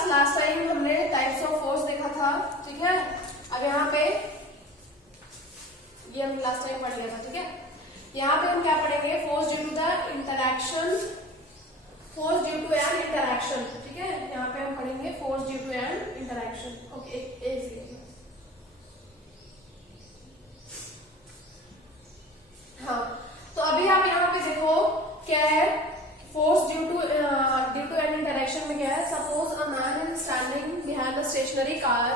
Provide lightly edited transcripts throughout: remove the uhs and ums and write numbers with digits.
Class last time हमने types of force देखा था, ठीक है। अब यहाँ पे ये हम लास्ट टाइम पढ़ लिया था, ठीक है। यहाँ पे हम क्या पढ़ेंगे, force due to the interaction, force due to N interaction, ठीक है। यहाँ पे हम पढ़ेंगे force due to N interaction. Okay, हाँ, तो अभी आप यहाँ पे देखो क्या है, फोर्स ड्यू टू एन इंटरैक्शन में क्या है, suppose a man is standing behind a stationary car,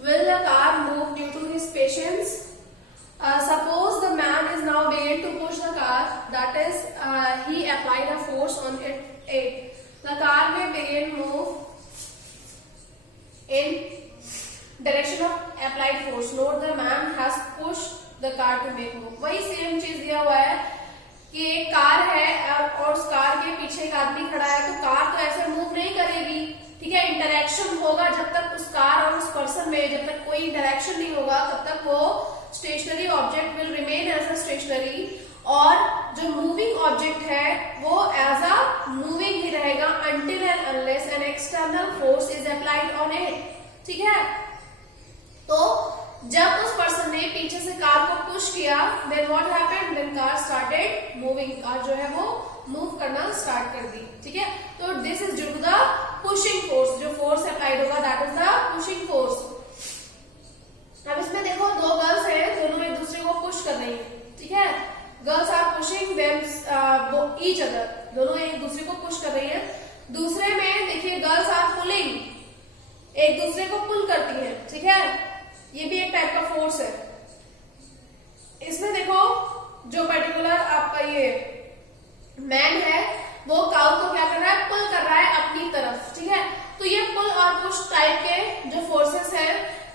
will the car move due to his patience? Suppose the man is now beginning to push the car, that is he applied a force on it. The car may begin move in direction of applied force. Note the man has pushed the car to make move. वही same चीज दिया हुआ है कि एक car है और उस कार के पीछे एक आदमी खड़ा है, तो कार तो ऐसे मूव नहीं करेगी, ठीक है। इंटरैक्शन होगा जब तक उस कार और उस पर्सन में जब तक कोई इंटरैक्शन नहीं होगा तब तक वो stationary object will remain as a stationary, और जो मूविंग ऑब्जेक्ट है वो एज अ मूविंग ही रहेगा until and unless an external force is applied on it, ठीक है। तो जब उस पर्सन ने पीछे से कार को पुश किया, then what happened, then car started moving, car जो है वो मूव करना स्टार्ट कर दी, ठीक है। तो this is due to the pushing force, जो फोर्स अप्लाइड होगा that is the pushing force. अब इसमें देखो दो गर्ल्स हैं, दोनों एक दूसरे को पुश कर रही हैं, ठीक है। Girls are pushing them each other, दोनों एक दूसरे को पुश कर रही हैं। दूसरे में देखिए गर्ल्स आर पुलिंग, एक दूसरे को पुल करती हैं, ठीक है। ये भी एक टाइप का फोर्स है। इसमें देखो जो पर्टिकुलर आपका ये मैन है वो काउ को क्या कर रहा है, पुल कर रहा है अपनी तरफ, ठीक है। तो ये पुल और पुश टाइप के जो फोर्सेस है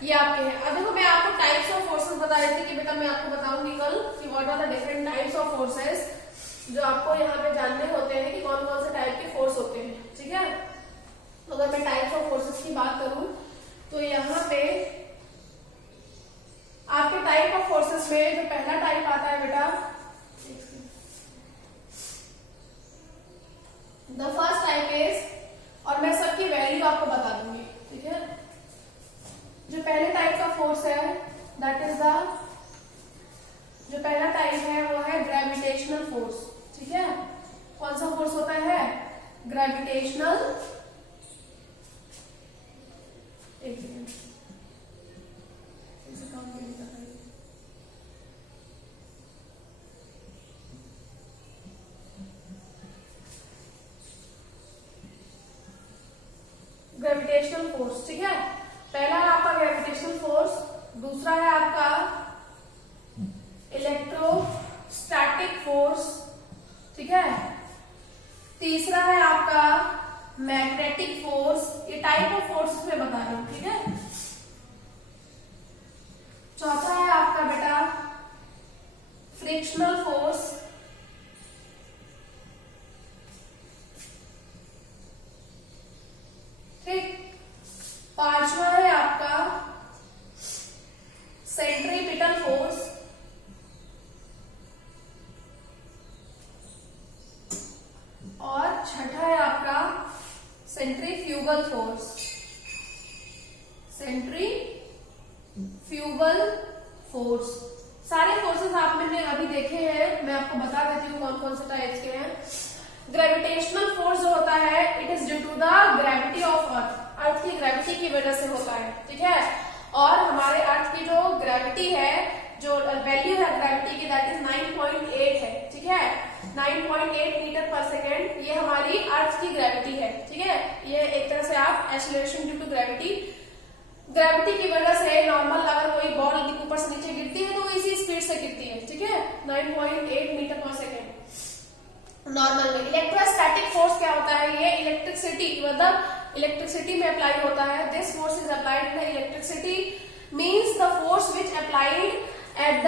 ये आपके हैं। अब देखो मैं आपको टाइप्स ऑफ फोर्सेस बता रही थी कि बेटा मैं आपको बताऊंगी कल कि what are the different types of forces, जो आपको यहाँ पे जानने होते हैं कि कौन कौन से टाइप के फोर्स होते हैं, ठीक है। तो अगर मैं टाइप्स ऑफ फोर्सेस की बात करूं तो यहाँ पे आपके टाइप ऑफ फोर्सेस में जो पहला टाइप आता है बेटा, द फर्स्ट टाइप इज, और मैं सबकी वैल्यू आपको बता दूंगी, ठीक है। जो पहले टाइप का फोर्स है दैट इज द, जो पहला टाइप है वो है ग्रेविटेशनल फोर्स, ठीक है। कौन सा फोर्स होता है, ग्रेविटेशनल, एक सेकेंड ग्रेविटेशनल फोर्स, ठीक है। पहला है आपका ग्रेविटेशनल फोर्स, दूसरा है आपका इलेक्ट्रोस्टैटिक फोर्स, ठीक है। तीसरा है आपका मैग्नेटिक फोर्स, ये टाइप ऑफ फोर्स में बता रहा हूं, ठीक है। चौथा है आपका बेटा फ्रिक्शनल फोर्स, ठीक। पांचवा है आपका सेंट्रीपिटल फोर्स, और छठा है आपका सेंट्रीफ्यूगल फोर्स, सेंट्रीफ्यूगल फोर्स। सारे फोर्सेस आप मैंने अभी देखे हैं, मैं आपको बता देती हूँ कौन कौन से टाइप्स के हैं। ग्रेविटेशनल फोर्स जो होता है it is due to the gravity of earth, earth की ग्रेविटी की वजह से होता है, ठीक है। और हमारे अर्थ की जो ग्रेविटी है, जो वैल्यू है ग्रेविटी की दैट इज 9.8 है, ठीक है। 9.8 मीटर पर सेकेंड ये हमारी अर्थ की ग्रेविटी है, ठीक है। ये एक तरह से आप acceleration due to gravity, gravity की वजह से नॉर्मल अगर कोई बॉल ऊपर से नीचे गिरती है तो इसी स्पीड से गिरती है, ठीक है। 9.8 मीटर पर सेकेंड नॉर्मल में। इलेक्ट्रोस्टैटिक फोर्स क्या होता है, ये इलेक्ट्रिसिटी, मतलब इलेक्ट्रिसिटी में अप्लाई होता है। This force is applied in electricity means the force which applied at the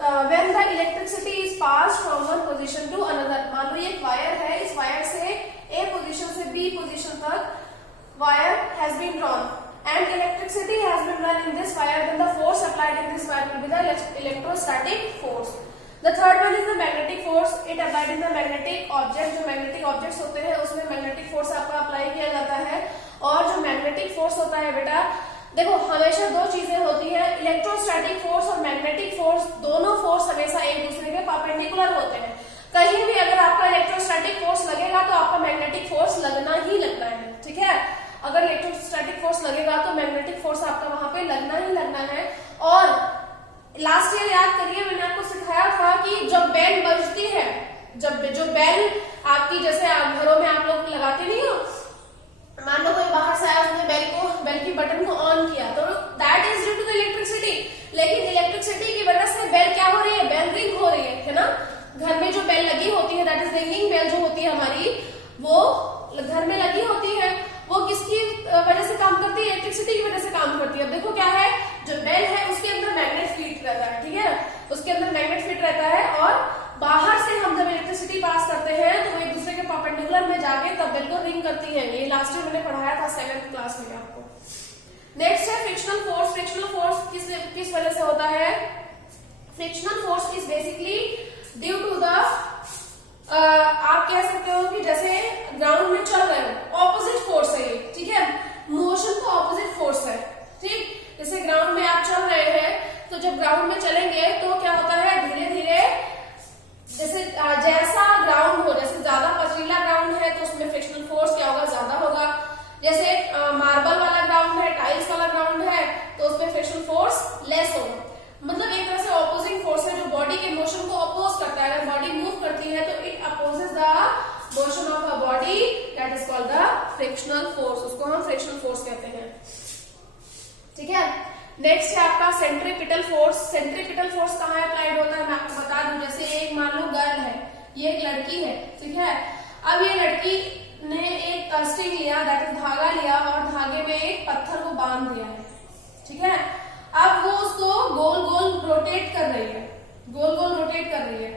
when the electricity is pass from one position to another. मान लो ये एक वायर है, इस वायर से ए पोजीशन से बी पोजीशन तक wire has been drawn and electricity has been run in this wire, then the force applied in this wire will be the electrostatic force. The third one is the magnetic force. It applied in the magnetic object. जो magnetic objects होते हैं उसमें magnetic force आपका apply किया जाता है force होता है बेटा, देखो हमेशा दो चीजें होती है, इलेक्ट्रोस्टैटिक फोर्स और मैग्नेटिक फोर्स, दोनों फोर्स हमेशा एक दूसरे के परपेंडिकुलर होते हैं। कहीं भी अगर आपका इलेक्ट्रोस्टैटिक फोर्स लगेगा तो आपका मैग्नेटिक फोर्स लगना ही लगना है, ठीक है। अगर इलेक्ट्रोस्टैटिक फोर्स लगेगा तो मैग्नेटिक फोर्स आपका वहां पे लगना ही लगना है। और लास्ट ईयर याद करिए मैंने आपको सिखाया था कि जब बेल बजती है, जब जो बेल आपकी, जैसे आप घरों में आप लोग लगाते नहीं हो, मान लो कोई बाहर से आया, उसने बेल की बटन को ऑन किया, तो that is due to the electricity. लेकिन इलेक्ट्रिसिटी की वजह से बेल क्या हो रही है, बेल रिंग हो रही है ना। घर में जो बेल लगी होती है, दैट इज रिंगिंग बेल जो होती है हमारी, वो घर में लगी होती है, वो किसकी वजह से काम करती है, इलेक्ट्रिसिटी की वजह से काम करती है। अब देखो क्या है, जो बेल है उसके अंदर मैग्नेट फीट रहता है, ठीक है, उसके अंदर मैग्नेट फीट रहता है, और बाहर से हम जब इलेक्ट्रिसिटी पास करते हैं तो वो एक दूसरे के परपेंडिकुलर में जाके तब बेल को रिंग करती है। ये लास्ट ईयर मैंने पढ़ाया था 7th क्लास में आपको। नेक्स्ट है फ्रिक्शनल फोर्स। फ्रिक्शनल फोर्स किस वजह से होता है, frictional force is basically due to the, आप कह सकते हो कि जैसे ग्राउंड में चल रहे हो, ऑपोजिट फोर्स है ये, ठीक है, मोशन का ऑपोजिट फोर्स है, ठीक। जैसे ग्राउंड में आप चल रहे हैं, तो जब ग्राउंड में चलेंगे तो क्या होता है, धीरे धीरे जैसे जैसा ग्राउंड हो, जैसे ज्यादा पथरीला ग्राउंड है तो उसमें फ्रिक्शनल फोर्स क्या होगा, ज्यादा होगा। जैसे मार्बल वाला ग्राउंड है, टाइल्स वाला ग्राउंड है, तो उसमें फ्रिक्शनल फोर्स लेस होगा। मतलब एक तरह से ऑपोजिंग फोर्स है जो बॉडी के मोशन को अपोज करता है। अगर बॉडी मूव करती है तो it opposes the motion of a body, that is called the frictional force, उसको हम फ्रिक्शनल फोर्स कहते हैं, ठीक है। नेक्स्ट है आपका सेंट्रीपिटल फोर्स। सेंट्रीपिटल फोर्स कहाँ अप्लाइड होता है, मैं आपको बता दूं। जैसे एक मान लो गर्ल है, ये एक लड़की है, ठीक है। अब ये लड़की ने एक स्ट्रिंग लिया, दैट इज धागा लिया, और धागे में एक पत्थर को बांध दिया है, ठीक है। अब वो उसको गोल गोल रोटेट कर रही है, गोल गोल रोटेट कर रही है,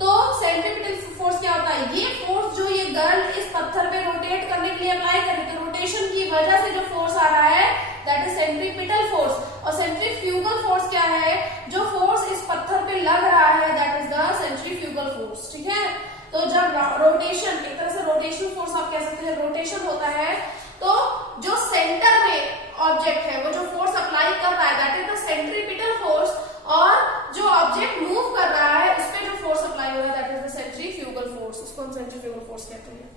तो सेंट्रीपिटल फोर्स क्या होता है, ये फोर्स जो ये गर्ल इस पत्थर पे रोटेट करने के लिए अप्लाई कर रही है, तो रोटेशन की वजह से जो फोर्स आ रहा है दैट इज सेंट्रीपिटल फोर्स। और सेंट्रीफ्यूगल फोर्स क्या है, जो फोर्स इस पत्थर पे लग रहा है that is the centrifugal force, ठीक है। तो जब रोटेशन, एक तरह से रोटेशनल फोर्स आप कह सकते हैं, रोटेशन होता है, तो जो सेंटर में ऑब्जेक्ट है वो जो फोर्स अप्लाई कर रहा है that is the centripetal force, और जो ऑब्जेक्ट मूव कर रहा है उस पे जो फोर्स अप्लाई हो रहा है that is the centrifugal force, उसको हम सेंट्रीफ्यूगल फोर्स कहते हैं।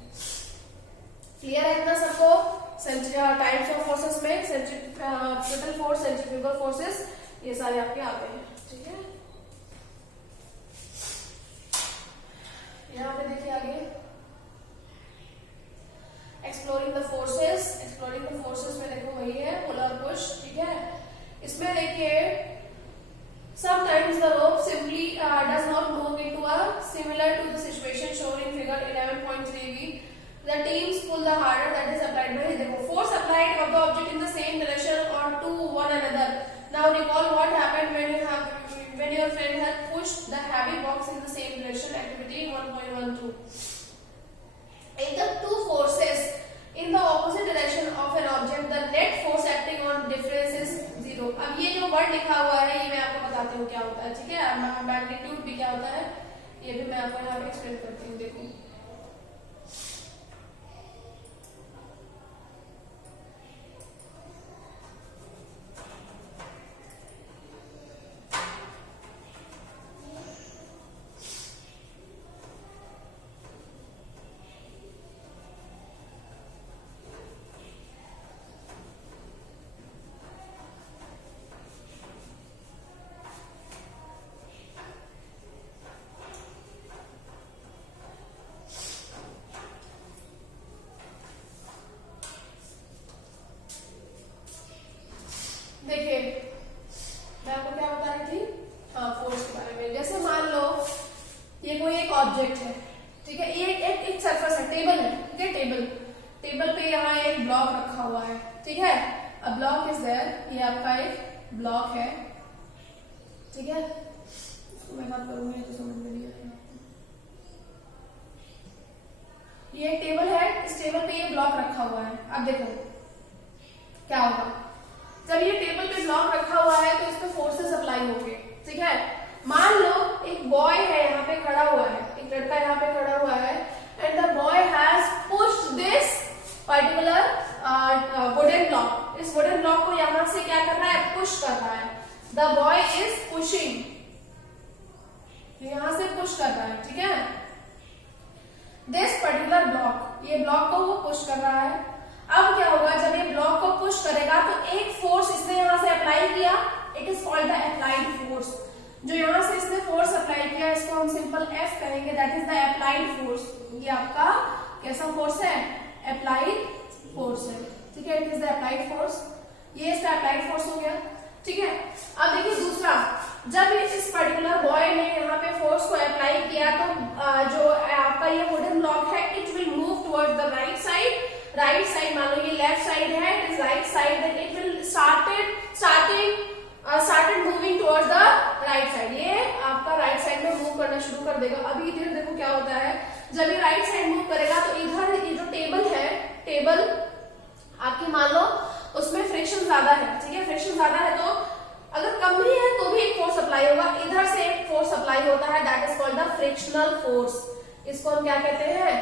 क्लियर है इतना सबको? टाइप्स ऑफ फोर्सेस में सेंट्रीपिटल फोर्स, सेंट्रीफ्यूगल फोर्सेस, ये सारे आपके आते हैं, ठीक है। यहाँ पे देखिए आगे exploring the forces. Exploring the forces में देखो वही है पुल और पुश, ठीक है। इसमें देखिए sometimes the rope simply does not move into a similar to the situation shown in figure 11.3b. The teams pull the harder, that is applied by the force applied of the object in the same direction or to one another. Now recall what happened when your friend had pushed the heavy box in the same direction. Activity 1.12. If the two forces in the opposite direction of an object, the net force acting on difference is 0. अब ये जो word लिखा हुआ है ये मैं आपको बताती हूँ क्या होता है, ठीक है। मैग्नीट्यूड भी क्या होता है ये भी मैं आपको यहाँ पे एक्सप्लेन करती हूँ, देखो। देखिए मैं आपको क्या बता रही थी, हाँ फोर्स के बारे में। जैसे मान लो ये कोई एक ऑब्जेक्ट है, ठीक है, ये एक सरफेस है, टेबल है, ठीक है। टेबल पे यहाँ एक ब्लॉक रखा हुआ है, ठीक है। अ ब्लॉक इज देयर, ये आपका एक ब्लॉक है, ठीक है। इसको मैं बात करूंगी तो समझ में नहीं आएगा। ये एक टेबल है, इस टेबल पे ये ब्लॉक रखा हुआ है। अब देखो क्या होगा, जब ये टेबल पे ब्लॉक रखा हुआ है तो इस पे फोर्सेस अप्लाई होंगे, ठीक है। मान लो एक बॉय है यहाँ पे खड़ा हुआ है, एक लड़का यहाँ पे खड़ा हुआ है, and the boy has pushed this particular wooden block, कर रहा है, ठीक है। दिस पर्टिकुलर ब्लॉक, ये ब्लॉक को वो पुश कर रहा है। अब क्या होगा, जब ये ब्लॉक को पुश करेगा तो एक फोर्स इसने यहां से अप्लाई किया, it is called the applied force. जो यहां से इसने फोर्स अप्लाई किया इसको हम सिंपल एफ कहेंगे, that is the applied force. ये आपका कैसा फोर्स है, अप्लाइड फोर्स है, ठीक है। It is the applied force, ये इसका अप्लाइड फोर्स हो गया, ठीक है। अब देखिए दूसरा, जब इस पर्टिकुलर बॉय ने यहाँ पे फोर्स को अप्लाई किया तो जो आपका ये वुडन ब्लॉक है it will move towards the right side. Right side, मान लो ये लेफ्ट साइड है, it is right side, then it will started moving towards the right side. ये आपका राइट साइड में मूव करना शुरू कर देगा। अभी इधर देखो क्या होता है, जब ये राइट साइड मूव करेगा तो इधर ये जो टेबल है, टेबल आपकी मान लो उसमें फ्रिक्शन ज्यादा है, ठीक है। फ्रिक्शन ज्यादा है तो अगर कम भी है तो भी एक फोर्स अप्लाई होगा, इधर से एक फोर्स अप्लाई होता है, that is called the frictional force. इसको हम क्या कहते हैं,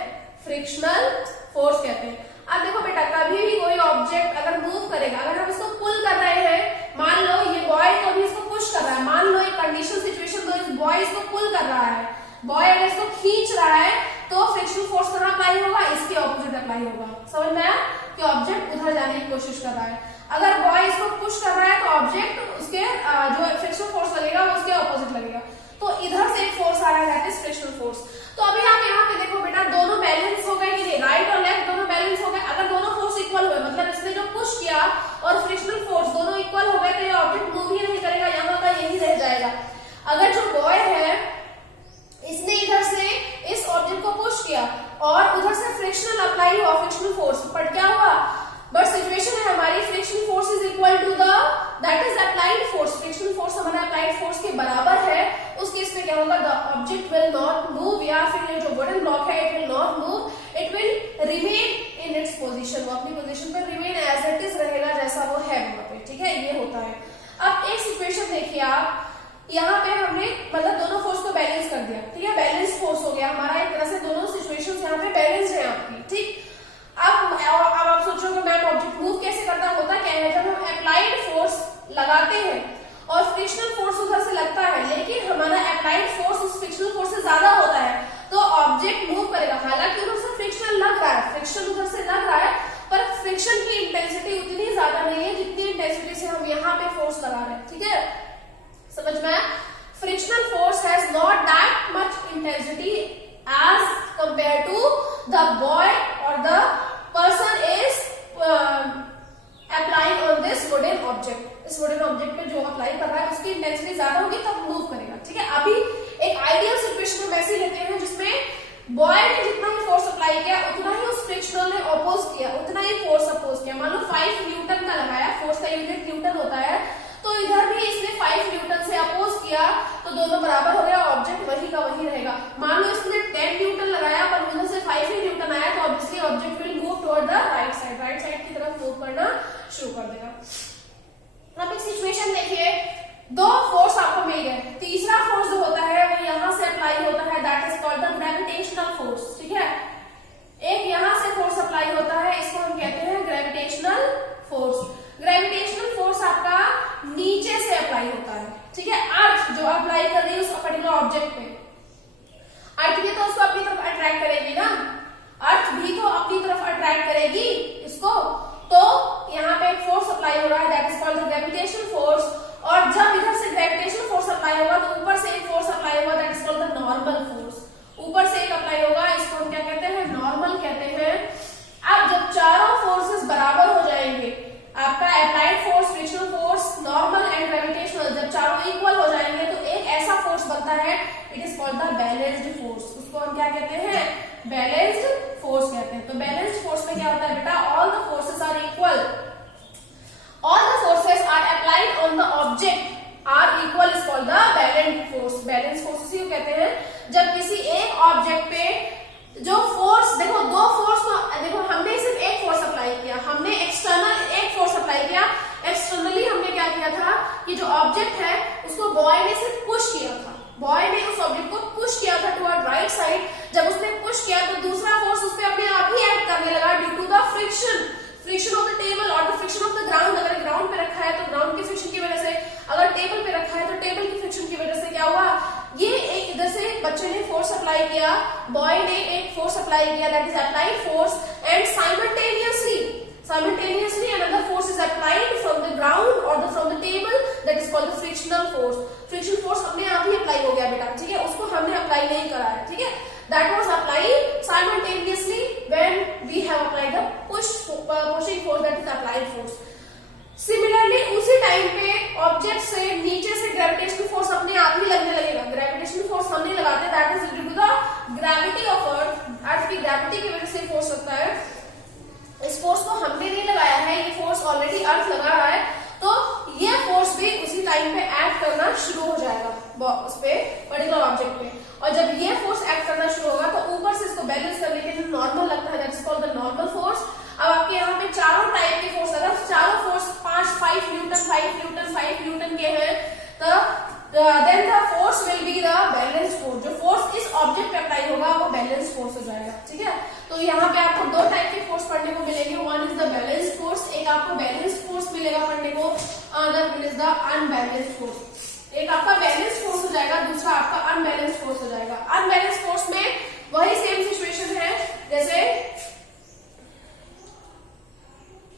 फ्रिक्शनल फोर्स कहते हैं। अब देखो बेटा, कभी भी कोई ऑब्जेक्ट अगर मूव करेगा, अगर हम इसको पुल कर रहे हैं, मान लो ये बॉय तो अभी इसको पुश कर रहा है, मान लो एक कंडीशन सिचुएशन तो इस बॉय इसको पुल कर रहा है, बॉय अगर इसको खींच रहा है तो फ्रिक्शनल फोर्स कहां अप्लाई होगा, इसके ऑपोजिट अप्लाई होगा। समझ में आया कि ऑब्जेक्ट उधर जाने की कोशिश कर रहा है। अगर बॉय इसको पुश कर रहा है तो ऑब्जेक्ट उसके जो फ्रिक्शनल फोर्स लगेगा वो उसके ऑपोजिट लगेगा। तो इधर से एक फोर्स आ रहा है, दैट इज फ्रिक्शनल फोर्स। तो अभी आप यहाँ पे देखो बेटा, दोनों बैलेंस हो गए कि नहीं, राइट और लेफ्ट दोनों बैलेंस हो गए। अगर दोनों फोर्स इक्वल हुए, मतलब इसने जो पुश किया और फ्रिक्शनल फोर्स दोनों इक्वल हो गए, तो ये ऑब्जेक्ट मूव ही नहीं करेगा, यहाँ का यही रह जाएगा। अगर जो बॉय है इसने इधर से इस ऑब्जेक्ट को पुश किया और उधर से फ्रिक्शनल अप्लाई हुआ, फ्रिक्शनल फोर्स, बट क्या हुआ, बट सिचुएशन है हमारी friction force is equal to the that is applied force. Friction force हमारा अप्लाइड फोर्स के बराबर है। उस केस में क्या होगा, the object will not move, या फिर ये जो वुडन ब्लॉक है it will not move, it will remain in its position. वो अपनी पोजीशन पर रिमेन एज इट इज रहेगा, जैसा वो है वहां पे, ठीक है। ये होता है। अब एक सिचुएशन देखिए आप, यहाँ पे हमने मतलब दोनों फोर्स को बैलेंस कर दिया, ठीक है। बैलेंस फोर्स हो गया हमारा, एक तरह से दोनों सिचुएशंस यहाँ पे बैलेंस है आपकी, ठीक। अब आप सोचोगे मैम ऑब्जेक्ट मूव कैसे करता, होता क्या है, जब हम अप्लाइड फोर्स लगाते हैं और फ्रिक्शनल फोर्स उधर से लगता है, लेकिन हमारा अप्लाइड फोर्स उस फ्रिक्शनल फोर्स से ज्यादा होता है, तो ऑब्जेक्ट मूव करेगा। हालांकि उधर से फ्रिक्शन लग रहा है, फ्रिक्शन उधर से लग रहा है, पर फ्रिक्शन की इंटेंसिटी उतनी ज्यादा नहीं है जितनी इंटेंसिटी से हम यहाँ पे फोर्स लगा रहे हैं, ठीक है। समझ में आया, frictional force has not that much intensity as compare to the boy और the person is applying on this wooden object. इस वुडन ऑब्जेक्ट पे जो अप्लाई कर रहा है उसकी इंटेंसिटी ज्यादा होगी तब मूव करेगा, ठीक है। अभी एक आइडियल सिचुएशन में वैसे लेते हैं जिसमें बॉय ने जितना ही फोर्स अप्लाई किया उतना ही उस फ्रिक्शनल ने अपोज किया, उतना ही फोर्स अपोज किया। मान लो 5 न्यूटन का लगाया, फोर्स का यूनिट न्यूटन होता है, तो इधर भी इसने 5 न्यूटन से अपोज किया तो दोनों बराबर हो गया, ऑब्जेक्ट वही का वही रहेगा। मान लो इसने 10 न्यूटन लगाया पर उधर से 5 ही न्यूटन आया, तो obviously object will move toward the right side की तरफ मूव करना शुरू कर देगा। अब एक सिचुएशन देखिए, दो फोर्स आपको मिल गए, तीसरा फोर्स जो होता है वो यहां से अप्लाई होता है, that is called the gravitational force, ठीक है। एक यहां से फोर्स अप्लाई होता है, इसको हम कहते हैं ग्रेविटेशनल फोर्स। ग्रेविटेशनल फोर्स आपका नीचे से अप्लाई होता है, ठीक है। अर्थ जो अप्लाई कर रही है उस पर्टिकुलर ऑब्जेक्ट पे, अर्थ भी तो उसको अपनी तरफ अट्रैक्ट करेगी ना, अर्थ भी तो अपनी तरफ अट्रैक्ट करेगी इसको, तो यहाँ पे एक फोर्स अप्लाई हो रहा है, that is called the gravitational force. और जब इधर से ग्रेविटेशनल फोर्स अप्लाई होगा तो ऊपर से एक फोर्स अप्लाई होगा, that is called the normal force. ऊपर से एक अप्लाई होगा, इसको हम क्या कहते हैं, नॉर्मल कहते हैं। अब जब चारों फोर्सेस बराबर हो जाएंगे, आपका applied force, frictional force, normal and gravitational, जब चारों इक्वल हो जाएंगे तो एक ऐसा फोर्स बनता है, it is called the balanced force. उसको हम क्या कहते हैं, बैलेंस्ड फोर्स कहते हैं। तो बैलेंस्ड फोर्स में क्या होता है बेटा, all the forces are equal, all the forces are applied on the object are equal, is called the balanced force. Balanced force इसी को कहते हैं जब किसी एक ऑब्जेक्ट पे जो फोर्स, देखो दो फोर्स तो देखो, हमने सिर्फ एक फोर्स अप्लाई किया, हमने एक्सटर्नल एक फोर्स अप्लाई किया, एक्सटर्नली हमने क्या किया था कि जो ऑब्जेक्ट है उसको बॉय ने सिर्फ पुश किया था, बॉय ने उस ऑब्जेक्ट को पुश किया था टुवर्ड राइट साइड। जब उसने पुश किया तो दूसरा फोर्स उस पर अपने आप ही एक्ट करने लगा due to the friction of the table और the friction of the ground. अगर ग्राउंड पे रखा है तो ग्राउंड की फ्रिक्शन की वजह से, अगर टेबल पे रखा है तो टेबल की फ्रिक्शन की वजह से क्या हुआ, ये एक इधर से बच्चे ने फोर्स अप्लाई किया, बॉय ने एक फोर्स अप्लाई किया, that is applied force, and simultaneously another force is applied from the ground or from the table, that is called the frictional force. Friction force अपने आप ही अप्लाई हो गया बेटा, ठीक है, उसको हमने अप्लाई नहीं करा है, ठीक है, that was applied simultaneously when we have applied the pushing force, that is applied force. Similarly उसी टाइम पे ऑब्जेक्ट से नीचे से ग्रेविटेशनल फोर्स अपने आप ही लगने लगेगा। ग्रेविटेशनल फोर्स हम नहीं लगाते, that is due to the gravity of earth की ग्रेविटी की वजह से फोर्स लगता है। इस फोर्स को हमने नहीं लगाया है, ये फोर्स ऑलरेडी अर्थ लगा रहा है, तो ये फोर्स भी उसी टाइम पे एक्ट करना शुरू हो जाएगा उस पे पर्टिकुलर ऑब्जेक्ट पे। और जब ये फोर्स एक्ट करना शुरू होगा तो ऊपर से इसको बैलेंस करने के लिए नॉर्मल लगता है, that is called the normal force. अब आपके यहाँ पे चारों टाइप के फोर्स, अगर चारों फोर्स 5 न्यूटन के हैं, तो then the force will be the balance force. जो फोर्स इस ऑब्जेक्ट पे अप्लाई होगा वो बैलेंस फोर्स हो जाएगा, ठीक है। तो यहाँ पे आपको दो टाइप के फोर्स पढ़ने को मिलेंगे, one is the balance force, एक आपको बैलेंस फोर्स मिलेगा पढ़ने को, other one is the unbalance force. एक आपका बैलेंस फोर्स हो जाएगा, दूसरा आपका अनबैलेंस फोर्स हो जाएगा। अनबैलेंस फोर्स में वही सेम सिचुएशन है, जैसे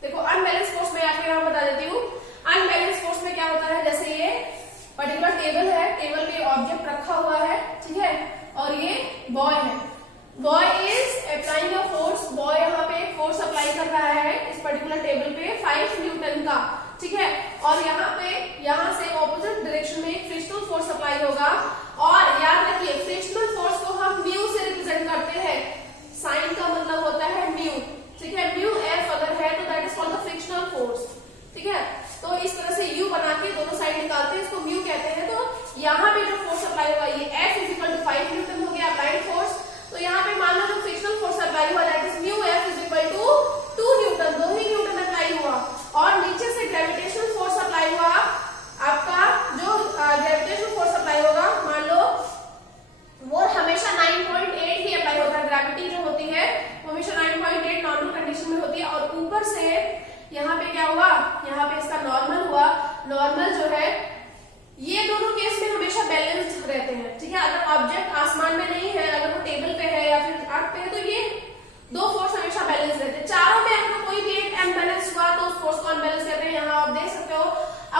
देखो अनबैलेंस फोर्स में आपको यहाँ बता देती हूँ। अनबैलेंस फोर्स में क्या होता है, जैसे ये पर्टिकुलर टेबल है, टेबल पे ऑब्जेक्ट रखा हुआ है, ठीक है, और ये बॉय है। Boy is applying a force, boy यहाँ पे फोर्स अप्लाई कर रहा है इस पर्टिकुलर टेबल पे 5 न्यूटन का, ठीक है, और यहाँ पे यहाँ से ऑपोजिट डायरेक्शन में फ्रिक्शनल फोर्स अप्लाई होगा। और याद रखिए फ्रिक्शनल फोर्स को हम म्यू से रिप्रेजेंट करते हैं, साइन का मतलब होता है म्यू, ठीक है, म्यू एफ अगर है तो that is called the frictional force, ठीक है। तो इस तरह से यू बना के दोनों साइड निकालते हैं, इसको म्यू कहते हैं। तो यहाँ पे जो फोर्स अप्लाई हुआ ये F is equal to 5 newton हो गया अप्लाइड फोर्स। तो यहाँ पे मान लो जो फ्रिक्शनल फोर्स अप्लाई हुआ that is mu F is equal to 2 newton, 2 ही न्यूटन अप्लाई हुआ। और नीचे से ग्रेविटेशनल फोर्स अप्लाई हुआ, आपका जो ग्रेविटेशनल फोर्स अप्लाई होगा मान लो वो हमेशा 9.8 ही अप्लाई होता है, ग्रेविटी जो होती है वो हमेशा 9.8 नॉर्मल कंडीशन में होती है। और ऊपर से यहाँ पे क्या हुआ, यहाँ पे इसका नॉर्मल हुआ, नॉर्मल जो है ये दोनों केस में हमेशा बैलेंस्ड रहते हैं, ठीक है। अगर ऑब्जेक्ट आसमान में नहीं है, अगर वो टेबल पे है या फिर अर्थ पे है, तो ये दो फोर्स हमेशा बैलेंस रहते हैं। चारों में अगर कोई भी एक अनबैलेंस हुआ तो उस फोर्स को अनबैलेंस कहते हैं। यहाँ आप देख सकते हो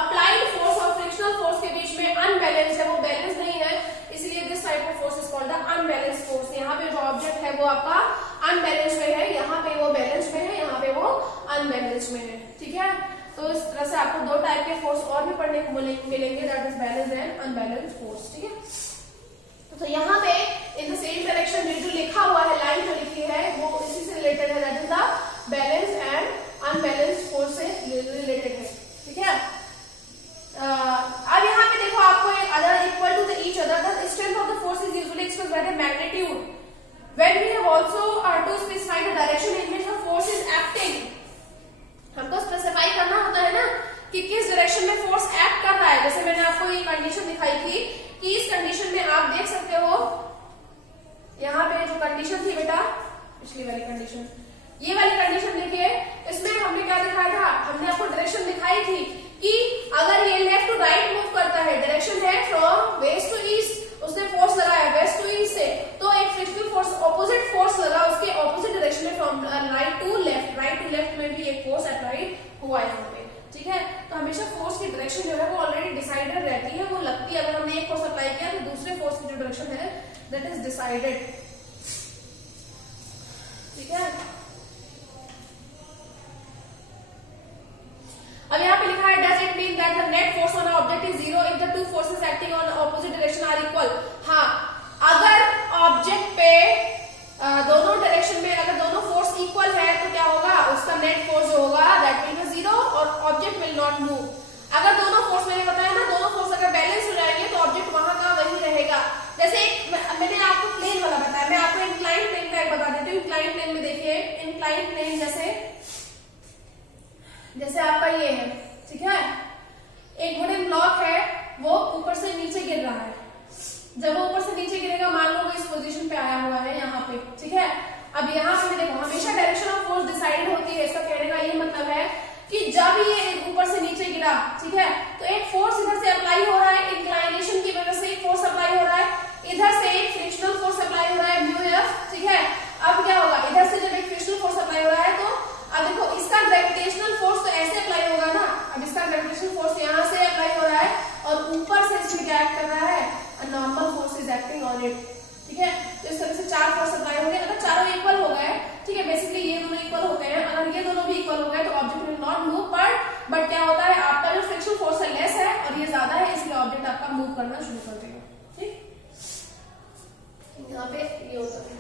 अप्लाइड फोर्स और फ्रिक्शनल फोर्स के बीच में अनबैलेंस है, वो बैलेंस नहीं है, इसलिए this type of force is called the unbalance force. यहाँ पे जो ऑब्जेक्ट है वो आपका अनबैलेंस में है, यहाँ पे वो बैलेंस में है, यहाँ पे वो अनबैलेंस में है, ठीक है। तो इस तरह से आपको दो टाइप के फोर्स और भी पढ़ने को मिलेंगे, that is balance and unbalance force, ठीक है। तो यहाँ पे इन द सेम डायरेक्शन जो लिखा हुआ है, लाइन जो लिखी है वो इसी से रिलेटेड है, that is the balance and unbalance force से रिलेटेड है, ठीक है। अब यहाँ पे देखो आपको other equal to the each other, the strength of the force is usually expressed by the magnitude when we have also to specify the direction in which the force is acting. हमको specify करना होता है ना कि किस direction में force act कर रहा है। जैसे मैंने आपको ये कंडीशन दिखाई थी कि इस कंडीशन में आप देख सकते हो, यहाँ पे जो कंडीशन थी बेटा, पिछली वाली कंडीशन, ये वाली कंडीशन देखिए, इसमें हमने क्या दिखाया था, हमने आपको डायरेक्शन दिखाई थी कि अगर ये लेफ्ट टू राइट मूव करता है, डायरेक्शन है फ्रॉम वेस्ट टू ईस्ट, उसने फोर्स लगाया वेस्ट टू ईस्ट से, तो एक फ्रिक्शनल फोर्स ऑपोजिट फोर्स लगा उसके ऑपोजिट डायरेक्शन में फ्रॉम राइट टू लेफ्ट में भी एक फोर्स अप्लाई हुआ है यहाँ पे, ठीक है। तो हमेशा फोर्स की डायरेक्शन जो है वो ऑलरेडी डिसाइडेड रहती है, वो लगती है। अगर हमने एक फोर्स अप्लाई किया तो दूसरे फोर्स की जो डायरेक्शन है दैट इज डिसाइडेड, ठीक है। अब यहाँ पे लिखा है does it mean that the net force on object is 0 if the two forces acting on opposite direction are equal. हाँ, अगर ऑब्जेक्ट पे दोनों डायरेक्शन में अगर दोनों फोर्स इक्वल है तो क्या होगा, उसका नेट फोर्स जो होगा दैट विल बी 0 और ऑब्जेक्ट विल नॉट मूव। अगर दोनों फोर्स, मैंने बताया ना, दोनों फोर्स अगर बैलेंस हो जाएंगे तो ऑब्जेक्ट वहां का वही रहेगा। जैसे मैंने आपको प्लेन वाला बताया, मैं आपको इंक्लाइन प्लेन का एक बता देती हूँ। इंक्लाइन प्लेन में देखिए, इंक्लाइन प्लेन जैसे आपका ये है, ठीक है, एक वुडन ब्लॉक है, वो ऊपर से नीचे गिर रहा है। जब वो ऊपर से नीचे गिरेगा, मान लो वो इस पोजीशन पे आया हुआ है यहाँ पे, ठीक है। अब यहाँ पे देखो हमेशा डायरेक्शन ऑफ फोर्स डिसाइड होती है, इसका कहने का ये मतलब है कि जब ये ऊपर से नीचे गिरा, ठीक है, तो एक फोर्स इधर से अप्लाई हो रहा है, इंक्लाइनेशन की वजह से एक फोर्स अप्लाई हो रहा है, फोर्स है लेस है और ये ज्यादा है, इसलिए ऑब्जेक्ट आपका मूव करना शुरू कर देगा। ठीक, यहाँ पे ये होता है।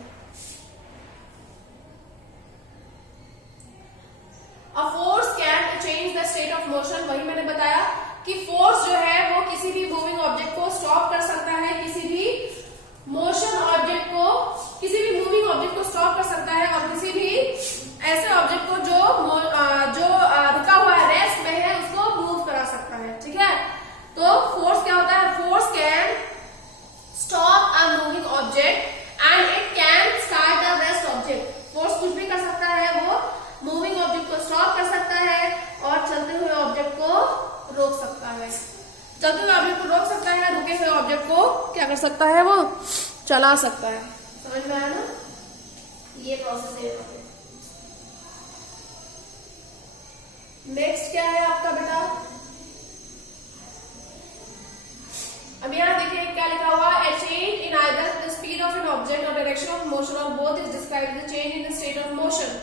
A force can change the state of motion, वही मैंने बताया कि फोर्स जो है वो किसी भी मूविंग ऑब्जेक्ट को स्टॉप कर सकता है, किसी भी मोशन ऑब्जेक्ट को, किसी भी मूविंग ऑब्जेक्ट को स्टॉप कर सकता है, और किसी भी ऐसे ऑब्जेक्ट को जो रुका हुआ है, रेस्ट में है, उसको मूव करा सकता है। ठीक है, तो फोर्स क्या होता है? Force can stop a moving object and it can start a rest object. Force कुछ भी कर सकता है, वो मूविंग ऑब्जेक्ट को स्टॉप कर सकता है और चलते हुए ऑब्जेक्ट को रोक सकता है। चलते हुए ऑब्जेक्ट को रोक सकता है, रुके हुए ऑब्जेक्ट को क्या कर सकता है? वो चला सकता है। समझ में आया ना? ये प्रोसेस है। नेक्स्ट क्या है आपका बेटा? अब यहाँ देखिए क्या लिखा हुआ, ए change in either the speed of an object और डायरेक्शन ऑफ मोशन और both is described the change in the state of motion.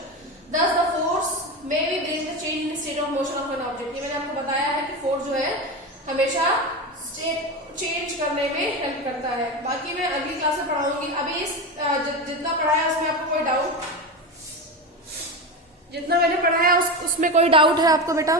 Thus the force may be bring the change in the state of motion of an object। ये मैंने आपको बताया है कि force जो है हमेशा स्टेट चेंज करने में हेल्प करता है। बाकी मैं अगली क्लास में पढ़ाऊंगी। अभी इस जितना पढ़ाया उसमें आपको कोई डाउट, जितना मैंने पढ़ाया उसमें कोई डाउट है आपको बेटा?